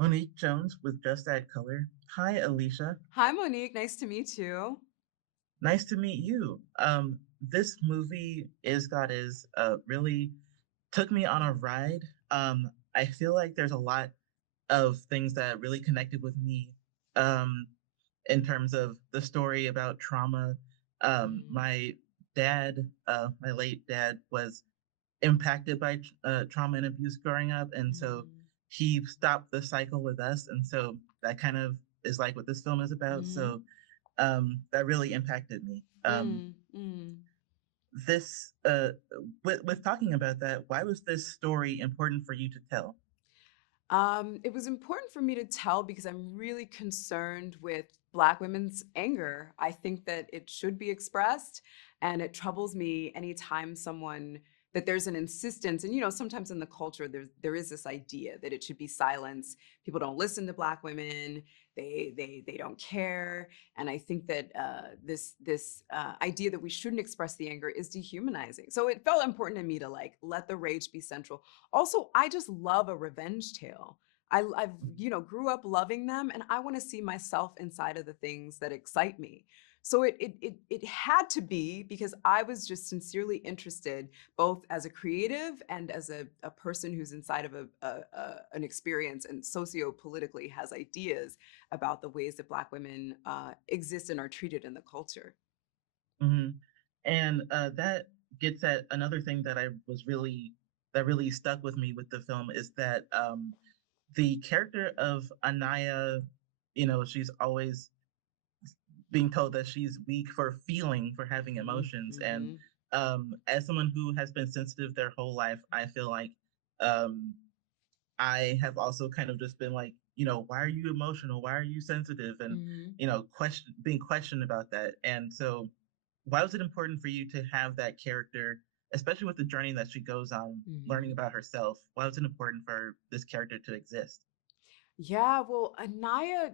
Monique Jones with Just Add Color. Hi, Alicia. Hi, Monique. Nice to meet you. Nice to meet you. This movie Is God Is really took me on a ride. I feel like there's a lot of things that really connected with me. Um, in terms of the story about trauma. Hmm. My dad, my late dad, was impacted by trauma and abuse growing up, and so Mm. he stopped the cycle with us, and so that kind of is like what this film is about. Mm-hmm. So that really impacted me. Mm. Mm. This with talking about that, why was this story important for you to tell? It was important for me to tell because I'm really concerned with Black women's anger. I think that it should be expressed, and it troubles me anytime someone that there's an insistence, and sometimes in the culture there is this idea that it should be silenced. People don't listen to Black women. They don't care, and I think that this idea that we shouldn't express the anger is dehumanizing. So it felt important to me to like let the rage be central. Also, I just love a revenge tale. I've grew up loving them, and I want to see myself inside of the things that excite me. So it had to be because I was just sincerely interested, both as a creative and as a person who's inside of an experience and socio-politically has ideas about the ways that Black women exist and are treated in the culture. Hmm. And that gets at another thing that that really stuck with me with the film is that the character of Anaya, she's always being told that she's weak for feeling, for having emotions. And Mm-hmm. as someone who has been sensitive their whole life, I feel like um, I have also kind of just been like, why are you emotional? Why are you sensitive? And, Mm-hmm. being questioned about that. And so, why was it important for you to have that character, especially with the journey that she goes on, learning Mm-hmm. about herself? Why was it important for this character to exist? Yeah, well, Anaya,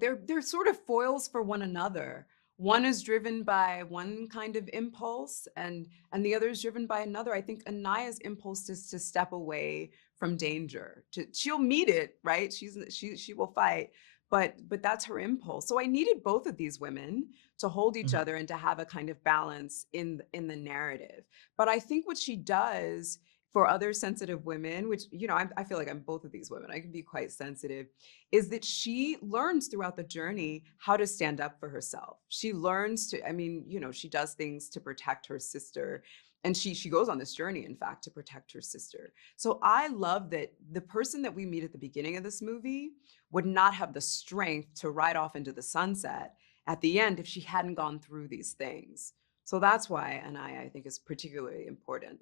they're sort of foils for one another. One is driven by one kind of impulse, and the other is driven by another. I think Anaya's impulse is to step away from danger. She'll meet it, right? She will fight, but that's her impulse. So I needed both of these women to hold each Mhm. other and to have a kind of balance in the narrative. But I think what she does for other sensitive women, which, I feel like I'm both of these women, I can be quite sensitive, is that she learns throughout the journey how to stand up for herself. She learns to, I mean, she does things to protect her sister. And she goes on this journey, in fact, to protect her sister. So I love that the person that we meet at the beginning of this movie would not have the strength to ride off into the sunset at the end if she hadn't gone through these things. So that's why I think, is particularly important.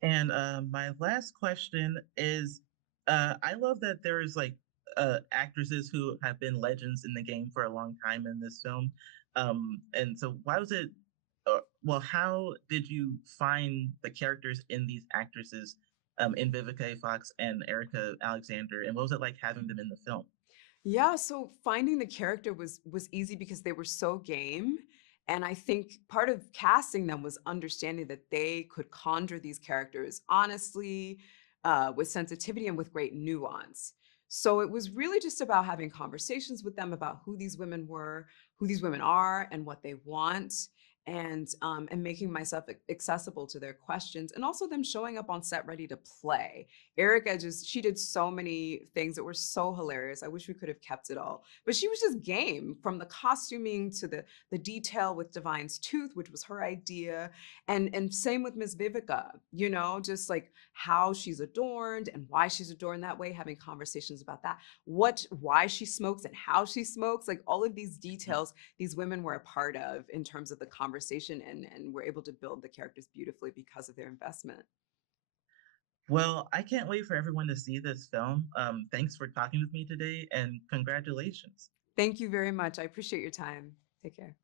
And my last question is, I love that there's like actresses who have been legends in the game for a long time in this film. And so why was it? Well, how did you find the characters in these actresses, in Vivica A. Fox and Erica Alexander, and what was it like having them in the film? Yeah, so finding the character was easy because they were so game. And I think part of casting them was understanding that they could conjure these characters honestly, with sensitivity and with great nuance. So it was really just about having conversations with them about who these women were, who these women are, and what they want, and making myself accessible to their questions, and also them showing up on set ready to play. Erica she did so many things that were so hilarious. I wish we could have kept it all. But she was just game, from the costuming to the detail with Divine's tooth, which was her idea. And same with Miss Vivica, just like how she's adorned and why she's adorned that way, having conversations about that. Why she smokes and how she smokes, like all of these details these women were a part of in terms of the conversation, and were able to build the characters beautifully because of their investment. Well, I can't wait for everyone to see this film. Thanks for talking with me today, and congratulations. Thank you very much. I appreciate your time. Take care.